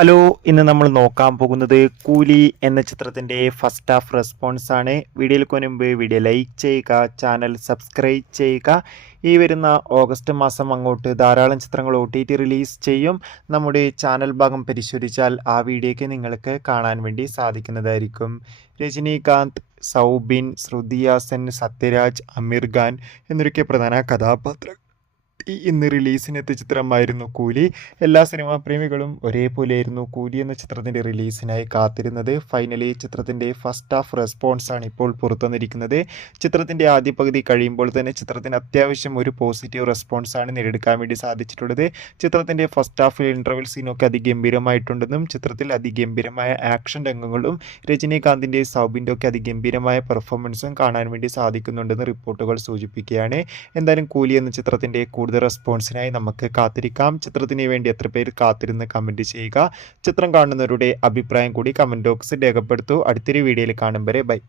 Hello, ഇന്ന് നമ്മൾ നോക്കാൻ പോകുന്നത് കൂലി എന്ന ചിത്രത്തിൻ്റെ ഫസ്റ്റ് ഹാഫ് റെസ്പോൺസ് ആണ്. വീഡിയോയ്ക്ക് മുൻപ് വീഡിയോ ലൈക്ക് ചെയ്യുക, ചാനൽ സബ്സ്ക്രൈബ് ചെയ്യുക. ഈ വരുന്ന ഓഗസ്റ്റ് മാസം അങ്ങോട്ട് ധാരാളം ചിത്രങ്ങൾ OTT റിലീസ് ചെയ്യും. നമ്മുടെ ചാനൽ ഭാഗം പരിശോധിച്ചാൽ ആ വീഡിയോയ്ക്ക് നിങ്ങൾക്ക് കാണാൻ വേണ്ടി സാധിക്കുന്നതായിരിക്കും. രജനീകാന്ത്, സൗബിൻ, ശ്രുതി ഹാസൻ, സത്യരാജ്, അമീർ ഖാൻ എന്നൊക്കെ പ്രധാന കഥാപാത്രങ്ങൾ ഇന്ന് റിലീസിനെത്തിയ ചിത്രമായിരുന്നു കൂലി. എല്ലാ സിനിമാ പ്രേമികളും ഒരേപോലെയായിരുന്നു കൂലി എന്ന ചിത്രത്തിൻ്റെ റിലീസിനായി കാത്തിരുന്നത്. ഫൈനലി ചിത്രത്തിൻ്റെ ഫസ്റ്റ് ഹാഫ് റെസ്പോൺസാണ് ഇപ്പോൾ പുറത്തുവന്നിരിക്കുന്നത്. ചിത്രത്തിൻ്റെ ആദ്യ പകുതി കഴിയുമ്പോൾ തന്നെ ചിത്രത്തിന് അത്യാവശ്യം ഒരു പോസിറ്റീവ് റെസ്പോൺസാണ് നേടിയെടുക്കാൻ വേണ്ടി സാധിച്ചിട്ടുള്ളത്. ചിത്രത്തിൻ്റെ ഫസ്റ്റ് ഹാഫിൽ ഇൻ്റർവെൽ സീനൊക്കെ അതിഗംഭീരമായിട്ടുണ്ടെന്നും ചിത്രത്തിൽ അതിഗംഭീരമായ ആക്ഷൻ രംഗങ്ങളും രജനീകാന്തിൻ്റെ സൗബിൻ്റെ ഒക്കെ അതിഗംഭീരമായ പെർഫോമൻസും കാണാൻ വേണ്ടി സാധിക്കുന്നുണ്ടെന്ന് റിപ്പോർട്ടുകൾ സൂചിപ്പിക്കുകയാണ്. എന്തായാലും കൂലി എന്ന ചിത്രത്തിൻ്റെ കൂടുതൽ റെസ്പോൺസിനായി നമുക്ക് കാത്തിരിക്കാം. ചിത്രത്തിന് വേണ്ടി എത്ര പേര് കാത്തിരുന്ന് കമൻറ്റ് ചെയ്യുക. ചിത്രം കാണുന്നവരുടെ അഭിപ്രായം കൂടി കമൻറ്റ് ബോക്സിൽ രേഖപ്പെടുത്തൂ. അടുത്തൊരു വീഡിയോയിൽ കാണും വരെ ബൈ.